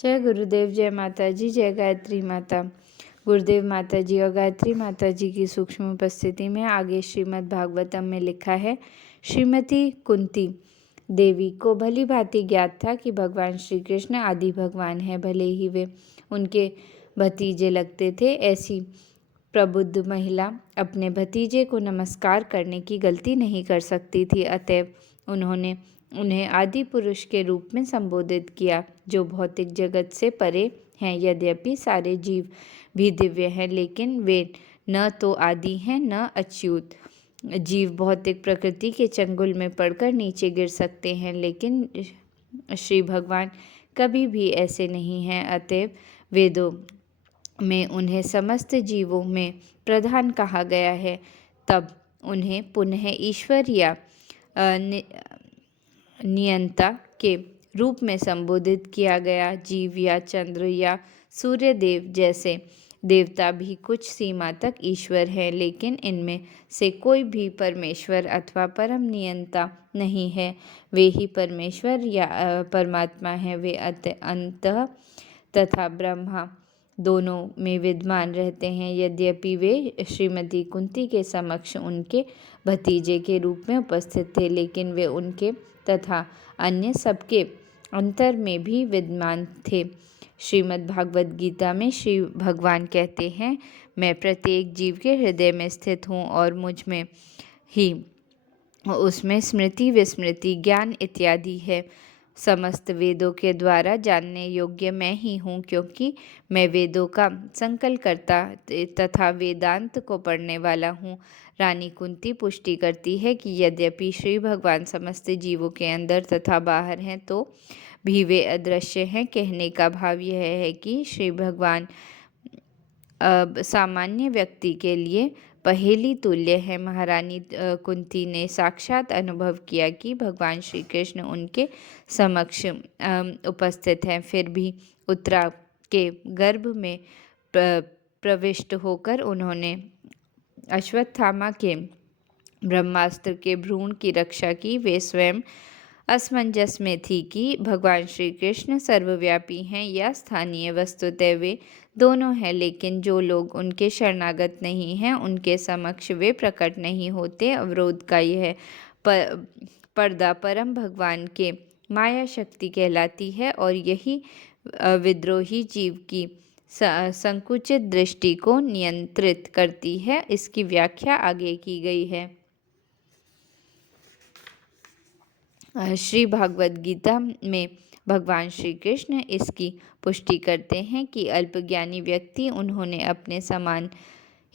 जय गुरुदेव, जय माता जी, जय गायत्री माता। गुरुदेव माता जी और गायत्री माता जी की सूक्ष्म उपस्थिति में आगे श्रीमद् भागवतम में लिखा है। श्रीमती कुंती देवी को भली भांति ज्ञात था कि भगवान श्री कृष्ण आदि भगवान हैं, भले ही वे उनके भतीजे लगते थे। ऐसी प्रबुद्ध महिला अपने भतीजे को नमस्कार करने की गलती नहीं कर सकती थी, अतएव उन्होंने उन्हें आदि पुरुष के रूप में संबोधित किया, जो भौतिक जगत से परे हैं। यद्यपि सारे जीव भी दिव्य हैं, लेकिन वे न तो आदि हैं न अच्युत। जीव भौतिक प्रकृति के चंगुल में पड़कर नीचे गिर सकते हैं, लेकिन श्री भगवान कभी भी ऐसे नहीं हैं। अतएव वेदों में उन्हें समस्त जीवों में प्रधान कहा गया है। तब उन्हें पुनः ईश्वर या नियंता के रूप में संबोधित किया गया। जीव या चंद्र या सूर्य देव जैसे देवता भी कुछ सीमा तक ईश्वर है, लेकिन इनमें से कोई भी परमेश्वर अथवा परम नियंता नहीं है। वे ही परमेश्वर या परमात्मा हैं। वे अंतः तथा ब्रह्मा दोनों में विद्यमान रहते हैं। यद्यपि वे श्रीमती कुंती के समक्ष उनके भतीजे के रूप में उपस्थित थे, लेकिन वे उनके तथा अन्य सबके अंतर में भी विद्यमान थे। श्रीमद् भागवत गीता में श्री भगवान कहते हैं, मैं प्रत्येक जीव के हृदय में स्थित हूँ और मुझ में ही उसमें स्मृति, विस्मृति, ज्ञान इत्यादि है। समस्त वेदों के द्वारा जानने योग्य मैं ही हूँ, क्योंकि मैं वेदों का संकलनकर्ता तथा वेदांत को पढ़ने वाला हूँ। रानी कुंती पुष्टि करती है कि यद्यपि श्री भगवान समस्त जीवों के अंदर तथा बाहर हैं, तो भी वे अदृश्य हैं। कहने का भाव यह है कि श्री भगवान सामान्य व्यक्ति के लिए पहेली तुल्य है। महारानी कुंती ने साक्षात अनुभव किया कि भगवान श्री कृष्ण उनके समक्ष उपस्थित हैं। फिर भी उत्तरा के गर्भ में प्रविष्ट होकर उन्होंने अश्वत्थामा के ब्रह्मास्त्र के भ्रूण की रक्षा की। वे स्वयं असमंजस में थी कि भगवान श्री कृष्ण सर्वव्यापी हैं या स्थानीय। वस्तुतः वे दोनों हैं, लेकिन जो लोग उनके शरणागत नहीं हैं, उनके समक्ष वे प्रकट नहीं होते। अवरोध का यह पर्दा परम भगवान के माया शक्ति कहलाती है, और यही विद्रोही जीव की संकुचित दृष्टि को नियंत्रित करती है। इसकी व्याख्या आगे की गई है। श्री भागवत गीता में भगवान श्री कृष्ण इसकी पुष्टि करते हैं कि अल्पज्ञानी व्यक्ति उन्होंने अपने समान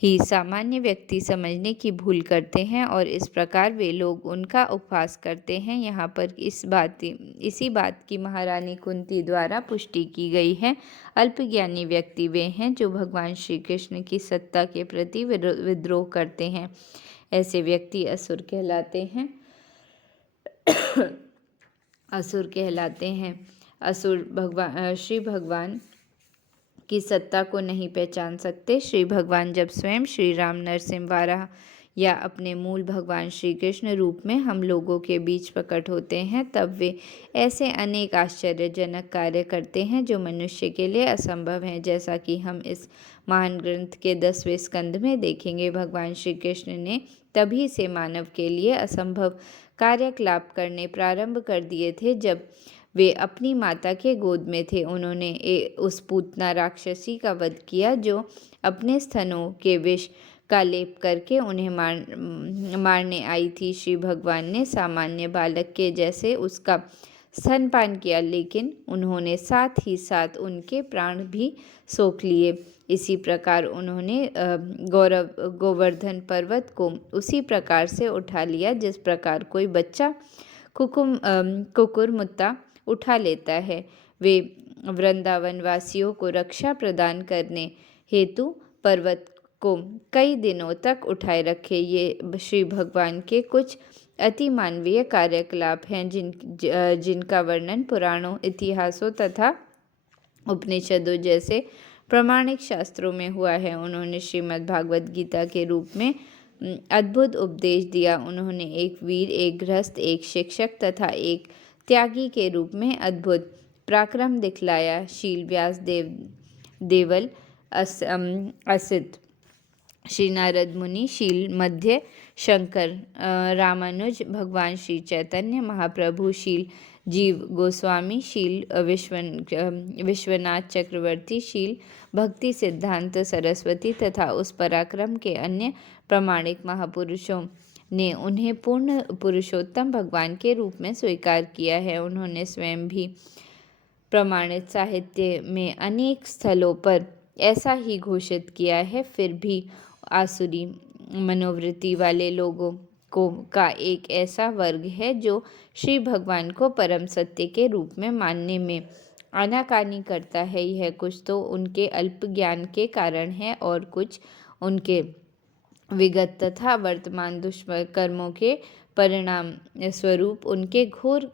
ही सामान्य व्यक्ति समझने की भूल करते हैं, और इस प्रकार वे लोग उनका उपहास करते हैं। यहाँ पर इसी बात की महारानी कुंती द्वारा पुष्टि की गई है। अल्पज्ञानी व्यक्ति वे हैं जो भगवान श्री कृष्ण की सत्ता के प्रति विद्रोह करते हैं। ऐसे व्यक्ति असुर कहलाते हैं। असुर श्री भगवान की सत्ता को नहीं पहचान सकते। श्री भगवान जब स्वयं श्री राम नरसिंह वाराह या अपने मूल भगवान श्री कृष्ण रूप में हम लोगों के बीच प्रकट होते हैं, तब वे ऐसे अनेक आश्चर्यजनक कार्य करते हैं जो मनुष्य के लिए असंभव हैं, जैसा कि हम इस महान ग्रंथ के 10वें स्कंद में देखेंगे। भगवान श्री कृष्ण ने तभी से मानव के लिए असंभव कार्यकलाप करने प्रारंभ कर दिए थे जब वे अपनी माता के गोद में थे। उन्होंने उस पूतना राक्षसी का वध किया जो अपने स्तनों के विष का लेप करके उन्हें मारने आई थी। श्री भगवान ने सामान्य बालक के जैसे उसका स्तनपान किया, लेकिन उन्होंने साथ ही साथ उनके प्राण भी सोख लिए। इसी प्रकार उन्होंने गोवर्धन पर्वत को उसी प्रकार से उठा लिया जिस प्रकार कोई बच्चा कुकुरमुत्ता उठा लेता है। वे वृंदावन वासियों को रक्षा प्रदान करने हेतु पर्वत को कई दिनों तक उठाए रखे। ये श्री भगवान के कुछ अति मानवीय कार्यकलाप हैं जिनका वर्णन पुराणों, इतिहासों तथा उपनिषदों जैसे प्रामाणिक शास्त्रों में हुआ है। उन्होंने श्रीमद् भागवत गीता के रूप में अद्भुत उपदेश दिया। उन्होंने एक वीर, एक गृहस्थ, एक शिक्षक तथा एक त्यागी के रूप में अद्भुत पराक्रम दिखलाया। शील व्यास देवल असित श्री नारद मुनि शील मध्य शंकर रामानुज भगवान श्री चैतन्य महाप्रभु शील जीव गोस्वामी शील विश्वनाथ चक्रवर्ती शील भक्ति सिद्धांत सरस्वती तथा उस पराक्रम के अन्य प्रामाणिक महापुरुषों ने उन्हें पूर्ण पुरुषोत्तम भगवान के रूप में स्वीकार किया है। उन्होंने स्वयं भी प्रमाणित साहित्य में अनेक स्थलों पर ऐसा ही घोषित किया है। फिर भी आसुरी मनोवृत्ति वाले लोगों का एक ऐसा वर्ग है जो श्री भगवान को परम सत्य के रूप में मानने में आनाकानी करता है। यह कुछ तो उनके अल्प ज्ञान के कारण है और कुछ उनके विगत तथा वर्तमान दुष्कर्मों के परिणाम स्वरूप उनके घोर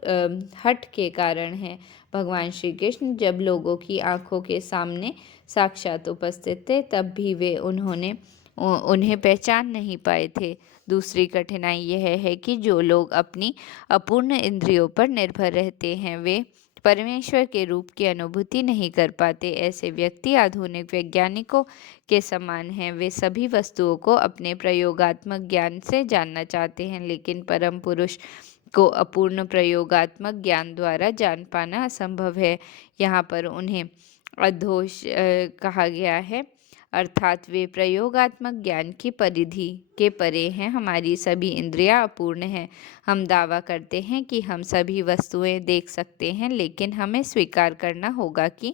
हठ के कारण है। भगवान श्री कृष्ण जब लोगों की आंखों के सामने साक्षात उपस्थित थे तब भी वे उन्हें पहचान नहीं पाए थे। दूसरी कठिनाई यह है कि जो लोग अपनी अपूर्ण इंद्रियों पर निर्भर रहते हैं वे परमेश्वर के रूप की अनुभूति नहीं कर पाते। ऐसे व्यक्ति आधुनिक वैज्ञानिकों के समान हैं। वे सभी वस्तुओं को अपने प्रयोगात्मक ज्ञान से जानना चाहते हैं, लेकिन परम पुरुष को अपूर्ण प्रयोगात्मक ज्ञान द्वारा जान पाना असंभव है। यहाँ पर उन्हें अधोष कहा गया है, अर्थात वे प्रयोगात्मक ज्ञान की परिधि के परे हैं। हमारी सभी इंद्रियां अपूर्ण हैं। हम दावा करते हैं कि हम सभी वस्तुएं देख सकते हैं, लेकिन हमें स्वीकार करना होगा कि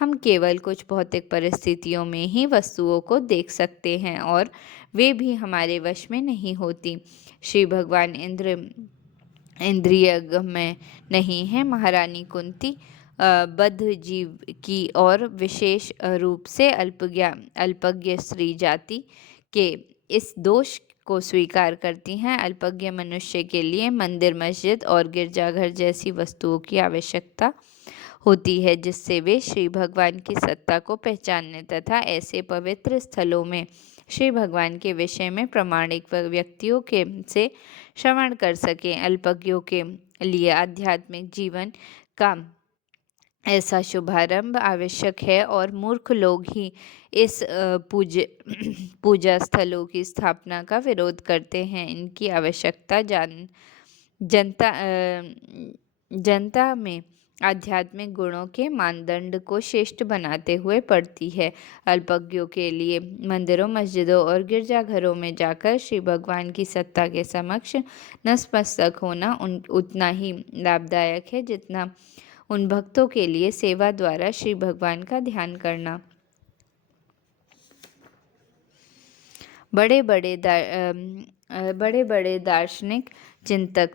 हम केवल कुछ भौतिक परिस्थितियों में ही वस्तुओं को देख सकते हैं और वे भी हमारे वश में नहीं होती। श्री भगवान इंद्रियगम्य नहीं है। महारानी कुंती बद्ध जीव की और विशेष रूप से अल्पज्ञ स्त्री जाति के इस दोष को स्वीकार करती हैं। अल्पज्ञ मनुष्य के लिए मंदिर, मस्जिद और गिरजाघर जैसी वस्तुओं की आवश्यकता होती है जिससे वे श्री भगवान की सत्ता को पहचानने तथा ऐसे पवित्र स्थलों में श्री भगवान के विषय में प्रामाणिक व्यक्तियों के से श्रवण कर सकें। अल्पज्ञों के लिए आध्यात्मिक जीवन का ऐसा शुभारंभ आवश्यक है और मूर्ख लोग ही इस पूजा स्थलों की स्थापना का विरोध करते हैं। इनकी आवश्यकता जनता में आध्यात्मिक गुणों के मानदंड को श्रेष्ठ बनाते हुए पड़ती है। अल्पज्ञों के लिए मंदिरों, मस्जिदों और गिरजाघरों में जाकर श्री भगवान की सत्ता के समक्ष नतमस्तक होना उतना ही लाभदायक है जितना उन भक्तों के लिए सेवा द्वारा श्री भगवान का ध्यान करना। बड़े बड़े दार्शनिक चिंतक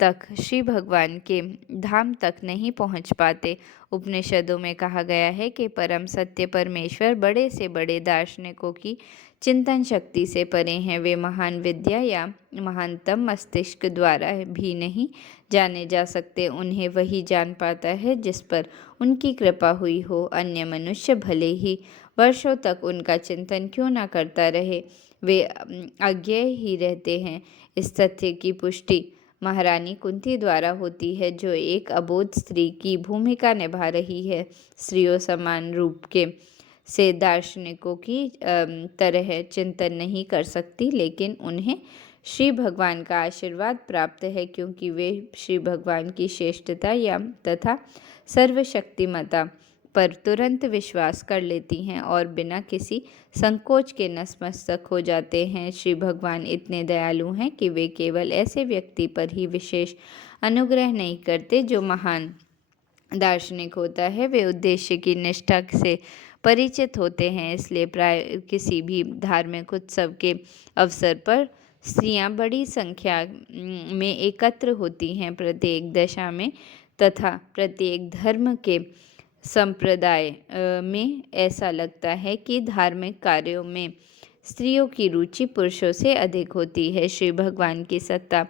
तक श्री भगवान के धाम तक नहीं पहुंच पाते। उपनिषदों में कहा गया है कि परम सत्य परमेश्वर बड़े से बड़े दार्शनिकों की चिंतन शक्ति से परे हैं। वे महान विद्या या महानतम मस्तिष्क द्वारा भी नहीं जाने जा सकते। उन्हें वही जान पाता है जिस पर उनकी कृपा हुई हो। अन्य मनुष्य भले ही वर्षों तक उनका चिंतन क्यों न करता रहे, वे अज्ञेय ही रहते हैं। इस तथ्य की पुष्टि महारानी कुंती द्वारा होती है, जो एक अबोध स्त्री की भूमिका निभा रही है। स्त्रियों समान रूप के से दार्शनिकों की तरह चिंतन नहीं कर सकती, लेकिन उन्हें श्री भगवान का आशीर्वाद प्राप्त है क्योंकि वे श्री भगवान की श्रेष्ठता या तथा सर्वशक्तिमता पर तुरंत विश्वास कर लेती हैं और बिना किसी संकोच के नतमस्तक हो जाते हैं। श्री भगवान इतने दयालु हैं कि वे केवल ऐसे व्यक्ति पर ही विशेष अनुग्रह नहीं करते जो महान दार्शनिक होता है। वे उद्देश्य की निष्ठा से परिचित होते हैं, इसलिए प्राय किसी भी धार्मिक उत्सव के अवसर पर स्त्रियां बड़ी संख्या में एकत्र होती हैं। प्रत्येक दशा में तथा प्रत्येक धर्म के संप्रदाय में ऐसा लगता है कि धार्मिक कार्यों में स्त्रियों की रुचि पुरुषों से अधिक होती है। श्री भगवान की सत्ता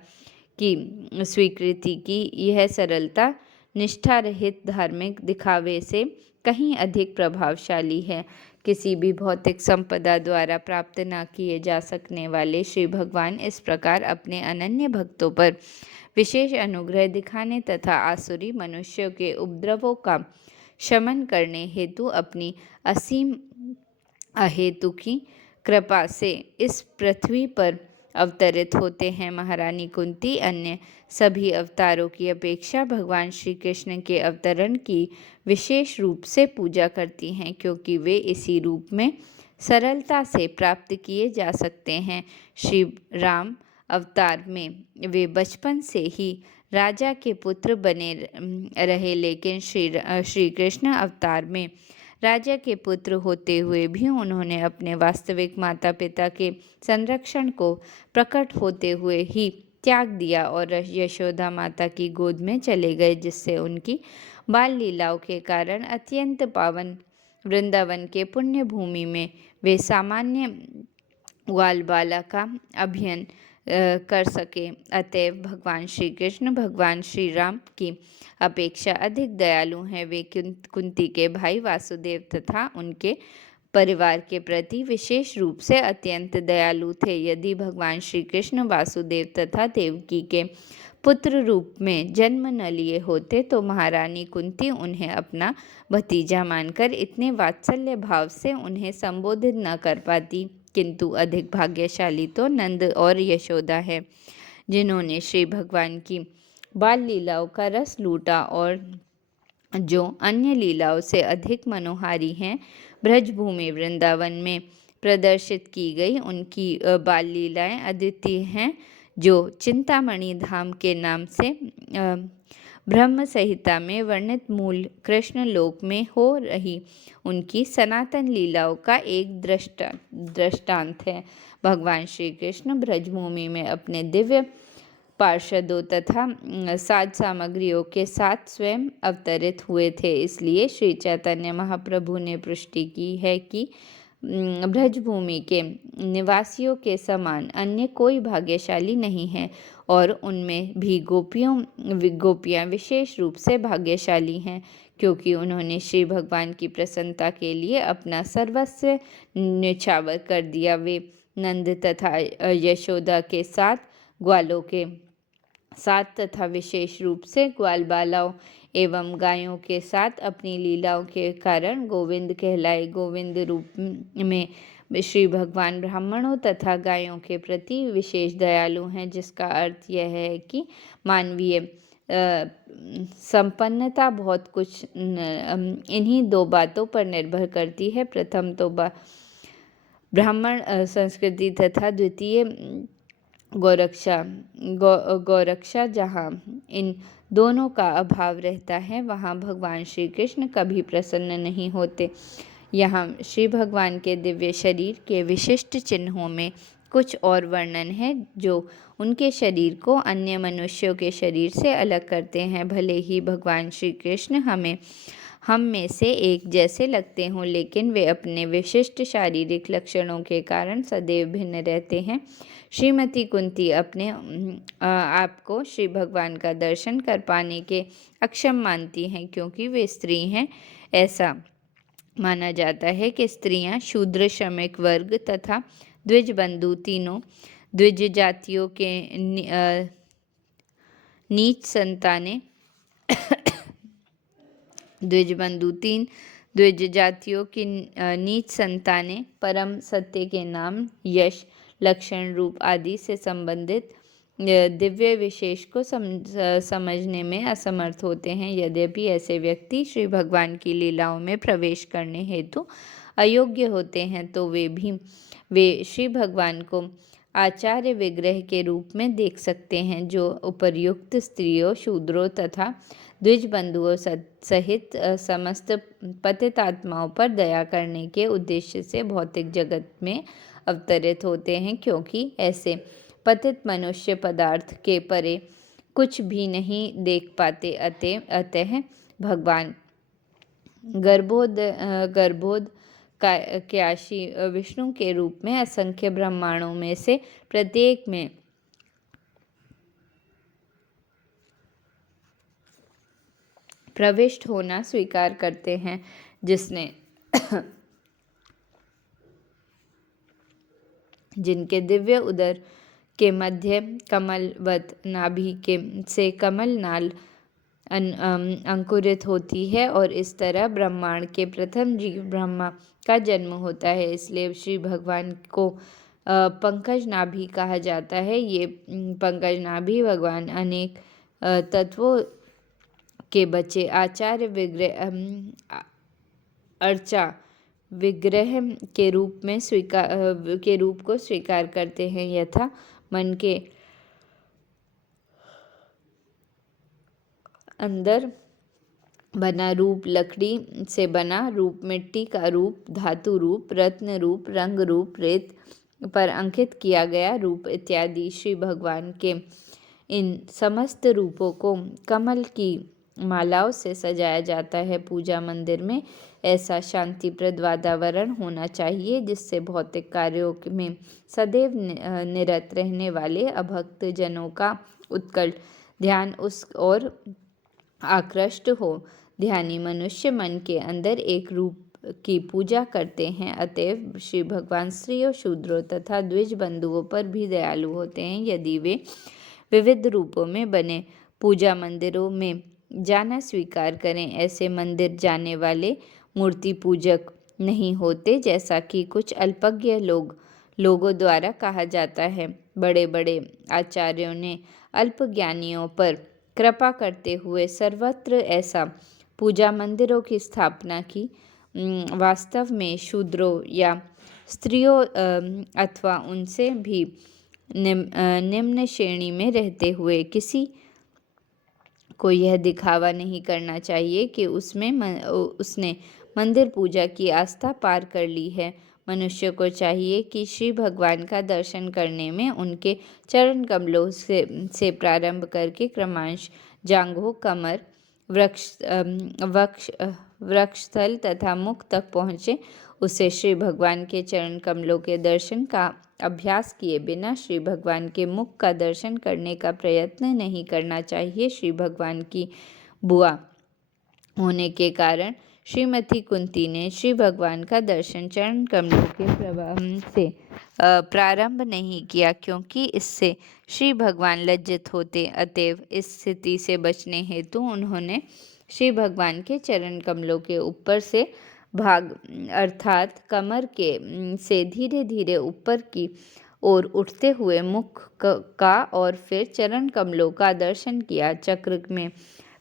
की स्वीकृति की यह सरलता निष्ठा रहित धार्मिक दिखावे से कहीं अधिक प्रभावशाली है। किसी भी भौतिक संपदा द्वारा प्राप्त न किए जा सकने वाले श्री भगवान इस प्रकार अपने अनन्य भक्तों पर विशेष अनुग्रह दिखाने तथा आसुरी मनुष्यों के उपद्रवों का शमन करने हेतु अपनी असीम अहेतुकी कृपा से इस पृथ्वी पर अवतरित होते हैं। महारानी कुंती अन्य सभी अवतारों की अपेक्षा भगवान श्री कृष्ण के अवतरण की विशेष रूप से पूजा करती हैं, क्योंकि वे इसी रूप में सरलता से प्राप्त किए जा सकते हैं। श्री राम अवतार में वे बचपन से ही राजा के पुत्र बने रहे, लेकिन श्री कृष्ण अवतार में राजा के पुत्र होते हुए भी उन्होंने अपने वास्तविक माता पिता के संरक्षण को प्रकट होते हुए ही त्याग दिया और यशोदा माता की गोद में चले गए, जिससे उनकी बाल लीलाओं के कारण अत्यंत पावन वृंदावन के पुण्य भूमि में वे सामान्य ग्वाल बाला का अभिनय कर सके। अतएव भगवान श्री कृष्ण भगवान श्री राम की अपेक्षा अधिक दयालु हैं। वे कुंती के भाई वासुदेव तथा उनके परिवार के प्रति विशेष रूप से अत्यंत दयालु थे। यदि भगवान श्री कृष्ण वासुदेव तथा देवकी के पुत्र रूप में जन्म न लिए होते तो महारानी कुंती उन्हें अपना भतीजा मानकर इतने वात्सल्य भाव से उन्हें संबोधित न कर पाती। किंतु अधिक भाग्यशाली तो नंद और यशोदा है, जिन्होंने श्री भगवान की बाल लीलाओं का रस लूटा और जो अन्य लीलाओं से अधिक मनोहारी हैं। ब्रजभूमि वृंदावन में प्रदर्शित की गई उनकी बाल लीलाएं अद्वितीय हैं, जो चिंतामणि धाम के नाम से ब्रह्म संहिता में वर्णित मूल कृष्ण लोक में हो रही उनकी सनातन लीलाओं का एक दृष्टांत है। भगवान श्री कृष्ण ब्रजभूमि में अपने दिव्य पार्षदों तथा साज सामग्रियों के साथ स्वयं अवतरित हुए थे। इसलिए श्री चैतन्य महाप्रभु ने पुष्टि की है कि ब्रजभूमि के निवासियों के समान अन्य कोई भाग्यशाली नहीं है, और उनमें भी गोपियाँ विशेष रूप से भाग्यशाली हैं, क्योंकि उन्होंने श्री भगवान की प्रसन्नता के लिए अपना सर्वस्व न्यौछावर कर दिया। वे नंद तथा यशोदा के साथ ग्वालों के साथ तथा विशेष रूप से ग्वाल बालाओं एवं गायों के साथ अपनी लीलाओं के कारण गोविंद कहलाए। गोविंद रूप में श्री भगवान ब्राह्मणों तथा गायों के प्रति विशेष दयालु हैं, जिसका अर्थ यह है कि मानवीय संपन्नता बहुत कुछ इन्हीं दो बातों पर निर्भर करती है। प्रथम तो ब्राह्मण संस्कृति तथा द्वितीय गौरक्षा। जहाँ इन दोनों का अभाव रहता है वहाँ भगवान श्री कृष्ण कभी प्रसन्न नहीं होते। यहाँ श्री भगवान के दिव्य शरीर के विशिष्ट चिन्हों में कुछ और वर्णन है जो उनके शरीर को अन्य मनुष्यों के शरीर से अलग करते हैं। भले ही भगवान श्री कृष्ण हम में से एक जैसे लगते हों, लेकिन वे अपने विशिष्ट शारीरिक लक्षणों के कारण सदैव भिन्न रहते हैं। श्रीमती कुंती अपने आप को श्री भगवान का दर्शन कर पाने के अक्षम मानती हैं, क्योंकि वे स्त्री हैं। ऐसा माना जाता है कि स्त्रियां शूद्र, श्रमिक वर्ग तथा द्विज बंधु तीनों द्विज जातियों के नीच संतानें द्विज जातियों की नीच संतानें परम सत्य के नाम, यश, लक्षण, रूप आदि से संबंधित दिव्य विशेष को समझने में असमर्थ होते हैं। यद्यपि ऐसे व्यक्ति श्री भगवान की लीलाओं में प्रवेश करने हेतु अयोग्य होते हैं, तो वे श्री भगवान को आचार्य विग्रह के रूप में देख सकते हैं, जो उपर्युक्त स्त्रियों, शूद्रों तथा द्विज बंधुओं सहित समस्त पतित आत्माओं पर दया करने के उद्देश्य से भौतिक जगत में अवतरित होते हैं, क्योंकि ऐसे पतित मनुष्य पदार्थ के परे कुछ भी नहीं देख पाते। अतः भगवान गर्भोदकाशी विष्णु के रूप में असंख्य ब्रह्मांडों में से प्रत्येक में प्रविष्ट होना स्वीकार करते हैं, जिसने जिनके दिव्य उदर के मध्य कमलवत नाभि के से कमल नाल अंकुरित होती है और इस तरह ब्रह्मांड के प्रथम जीव ब्रह्मा का जन्म होता है। इसलिए श्री भगवान को पंकज नाभि कहा जाता है। ये पंकज नाभि भगवान अनेक तत्वों के बचे आचार्य विग्रह अर्चा विग्रह के रूप में के रूप को स्वीकार करते हैं, यथा मन के अंदर बना रूप, लकड़ी से बना रूप, मिट्टी का रूप, धातु रूप, रत्न रूप, रंग रूप, रेत पर अंकित किया गया रूप इत्यादि। श्री भगवान के इन समस्त रूपों को कमल की मालाओं से सजाया जाता है। पूजा मंदिर में ऐसा शांतिप्रद वातावरण होना चाहिए जिससे भौतिक कार्यों में सदैव निरत रहने वाले अभक्त जनों का उत्कट ध्यान उस ओर आकृष्ट हो। ध्यानी मनुष्य मन के अंदर एक रूप की पूजा करते हैं, अतएव श्री भगवान स्त्रियों, शूद्रों तथा द्विज बंधुओं पर भी दयालु होते हैं। यदि वे विविध रूपों में बने पूजा मंदिरों में जाना स्वीकार करें, ऐसे मंदिर जाने वाले मूर्ति पूजक नहीं होते, जैसा कि कुछ अल्पज्ञ लोगों द्वारा कहा जाता है। बड़े बड़े आचार्यों ने अल्पज्ञानियों पर कृपा करते हुए सर्वत्र ऐसा पूजा मंदिरों की स्थापना की। वास्तव में शूद्रों या स्त्रियों अथवा उनसे भी निम्न श्रेणी में रहते हुए किसी को यह दिखावा नहीं करना चाहिए कि उसने मंदिर पूजा की आस्था पार कर ली है। मनुष्य को चाहिए कि श्री भगवान का दर्शन करने में उनके चरण कमलों से प्रारंभ करके क्रमश जांघों, कमर, वक्षस्थल तथा मुख तक पहुँचे। उसे श्री भगवान के चरण कमलों के दर्शन का अभ्यास किए बिना श्री भगवान के मुख का दर्शन करने का प्रयत्न नहीं करना चाहिए। श्री भगवान की बुआ होने के कारण श्रीमती कुंती ने श्री भगवान का दर्शन चरण कमलों के प्रवाह से प्रारंभ नहीं किया, क्योंकि इससे श्री भगवान लज्जित होते। अतएव इस स्थिति से बचने हेतु उन्होंने श्री भगवान के चरण कमलों के ऊपर से भाग अर्थात कमर के से धीरे धीरे ऊपर की ओर उठते हुए मुख का और फिर चरण कमलों का दर्शन किया। चक्र में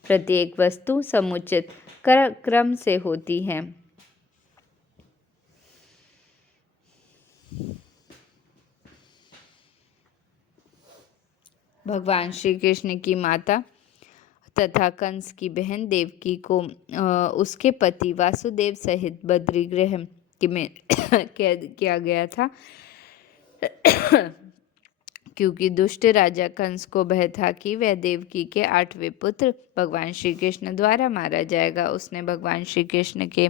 प्रत्येक वस्तु समुचित क्रम से होती है। भगवान श्री कृष्ण की माता तथा कंस की बहन देवकी को उसके पति वासुदेव सहित बद्रीगृह में कैद किया गया था, क्योंकि दुष्ट राजा कंस को भय था कि वह देवकी के 8वें पुत्र भगवान श्री कृष्ण द्वारा मारा जाएगा। उसने भगवान श्री कृष्ण के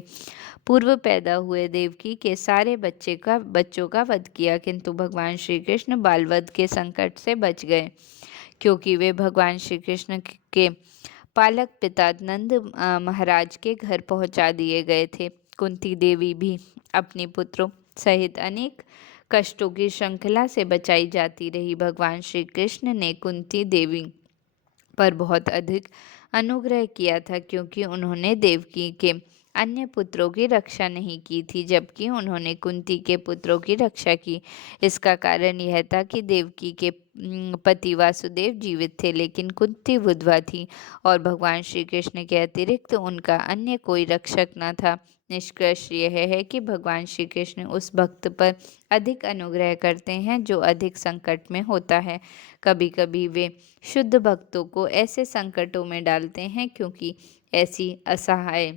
पूर्व पैदा हुए देवकी के सारे बच्चों का वध किया, किंतु भगवान श्री कृष्ण बालवध के संकट से बच गए, क्योंकि वे भगवान श्री कृष्ण के पालक पिता नंद महाराज के घर पहुंचा दिए गए थे। कुंती देवी भी अपने पुत्रों सहित अनेक कष्टों की श्रृंखला से बचाई जाती रही। भगवान श्री कृष्ण ने कुंती देवी पर बहुत अधिक अनुग्रह किया था, क्योंकि उन्होंने देवकी के अन्य पुत्रों की रक्षा नहीं की थी, जबकि उन्होंने कुंती के पुत्रों की रक्षा की। इसका कारण यह था कि देवकी के पति वासुदेव जीवित थे, लेकिन कुंती विधवा थी और भगवान श्री कृष्ण के अतिरिक्त उनका अन्य कोई रक्षक न था। निष्कर्ष यह है कि भगवान श्री कृष्ण उस भक्त पर अधिक अनुग्रह करते हैं जो अधिक संकट में होता है। कभी कभी वे शुद्ध भक्तों को ऐसे संकटों में डालते हैं, क्योंकि ऐसी असहाय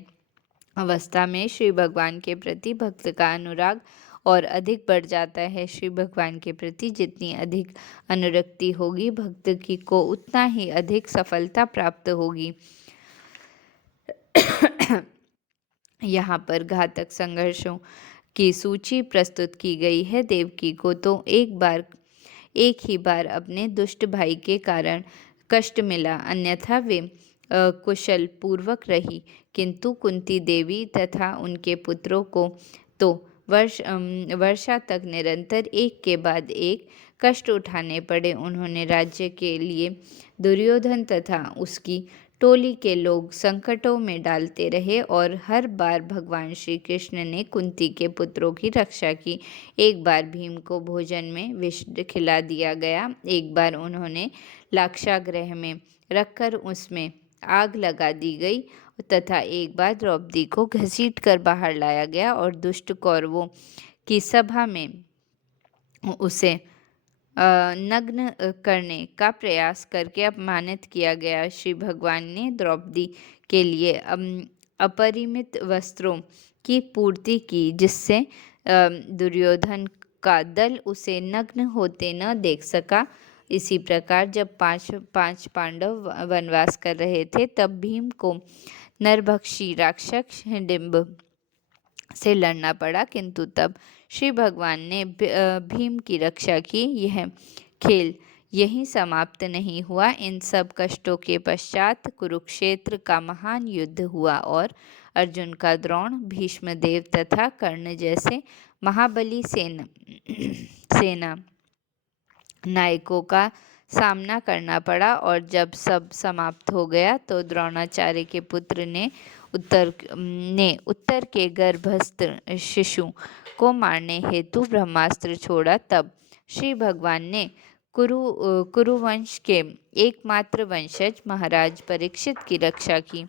अवस्था में श्री भगवान के प्रति भक्त का अनुराग और अधिक बढ़ जाता है। श्री भगवान के प्रति जितनी अधिक अनुरक्ति होगी भक्त की को उतना ही अधिक सफलता प्राप्त होगी। यहाँ पर घातक संघर्षों की सूची प्रस्तुत की गई है। देवकी को तो एक ही बार अपने दुष्ट भाई के कारण कष्ट मिला, अन्यथा वे कुशल पूर्वक रही, किंतु कुंती देवी तथा उनके पुत्रों को तो वर्षा तक निरंतर एक के बाद एक कष्ट उठाने पड़े। उन्होंने राज्य के लिए दुर्योधन तथा उसकी टोली के लोग संकटों में डालते रहे और हर बार भगवान श्री कृष्ण ने कुंती के पुत्रों की रक्षा की। एक बार भीम को भोजन में विष खिला दिया गया, एक बार उन्होंने लाक्षागृह में रखकर उसमें आग लगा दी गई तथा एक बार द्रौपदी को घसीट कर बाहर लाया गया और दुष्ट कौरवों की सभा में उसे नग्न करने का प्रयास करके अपमानित किया गया। श्री भगवान ने द्रौपदी के लिए अपरिमित वस्त्रों की पूर्ति की, जिससे दुर्योधन का दल उसे नग्न होते न देख सका। इसी प्रकार जब पांच पांडव वनवास कर रहे थे, तब भीम को नरभक्षी राक्षस हिडिंब से लड़ना पड़ा, किंतु तब श्री भगवान ने भीम की रक्षा की। यह खेल यहीं समाप्त नहीं हुआ। इन सब कष्टों के पश्चात कुरुक्षेत्र का महान युद्ध हुआ और अर्जुन का द्रोण, भीष्मदेव तथा कर्ण जैसे महाबली सेना नायकों का सामना करना पड़ा। और जब सब समाप्त हो गया तो द्रोणाचार्य के पुत्र ने उत्तर के गर्भस्थ शिशु को मारने हेतु ब्रह्मास्त्र छोड़ा। तब श्री भगवान ने कुरुवंश के एकमात्र वंशज महाराज परीक्षित की रक्षा की।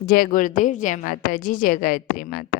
जय गुरुदेव, जय माता जी, जय गायत्री माता।